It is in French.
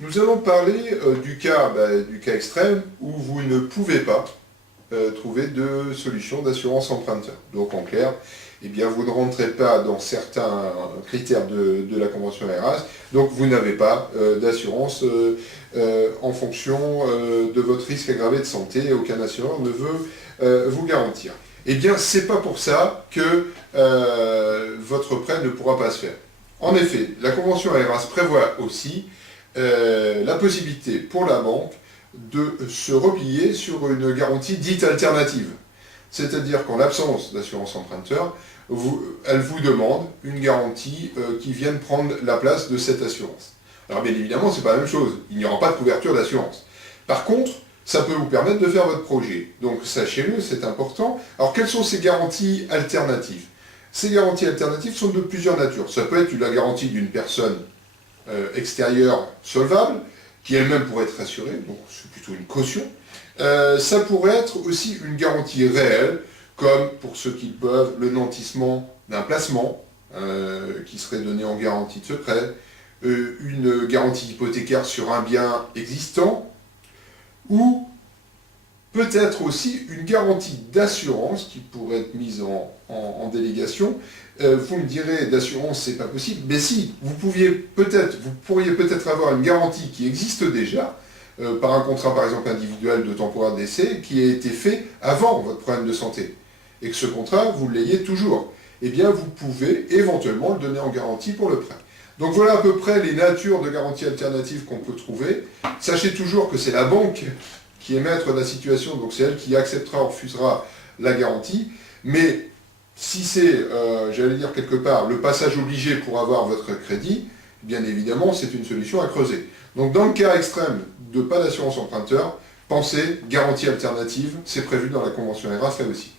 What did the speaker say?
Nous allons parler du cas extrême où vous ne pouvez pas trouver de solution d'assurance emprunteur. Donc en clair, eh bien, vous ne rentrez pas dans certains critères de la convention ERAS, donc vous n'avez pas d'assurance en fonction de votre risque aggravé de santé, et aucun assureur ne veut vous garantir. Eh bien, c'est pas pour ça que votre prêt ne pourra pas se faire. En effet, la convention ERAS prévoit aussi la possibilité pour la banque de se replier sur une garantie dite alternative. C'est-à-dire qu'en l'absence d'assurance emprunteur, elle vous demande une garantie qui vienne prendre la place de cette assurance. Alors bien évidemment, ce n'est pas la même chose. Il n'y aura pas de couverture d'assurance. Par contre, ça peut vous permettre de faire votre projet. Donc sachez-le, c'est important. Alors quelles sont ces garanties alternatives? Ces garanties alternatives sont de plusieurs natures. Ça peut être la garantie d'une personne extérieure solvable, qui elle-même pourrait être assurée, donc c'est plutôt une caution. Ça pourrait être aussi une garantie réelle, comme pour ceux qui peuvent, le nantissement d'un placement, qui serait donné en garantie de secret, une garantie hypothécaire sur un bien existant, ou peut-être aussi une garantie d'assurance qui pourrait être mise en délégation. Vous me direz, d'assurance, c'est pas possible. Mais si, vous pourriez peut-être avoir une garantie qui existe déjà, par un contrat par exemple individuel de temporaire d'essai, qui a été fait avant votre problème de santé, et que ce contrat, vous l'ayez toujours. Eh bien, vous pouvez éventuellement le donner en garantie pour le prêt. Donc voilà à peu près les natures de garanties alternatives qu'on peut trouver. Sachez toujours que c'est la banque qui est maître de la situation, donc c'est elle qui acceptera ou refusera la garantie. Mais si c'est, j'allais dire quelque part, le passage obligé pour avoir votre crédit, bien évidemment, c'est une solution à creuser. Donc dans le cas extrême de pas d'assurance emprunteur, pensez garantie alternative, c'est prévu dans la convention ERAS là aussi.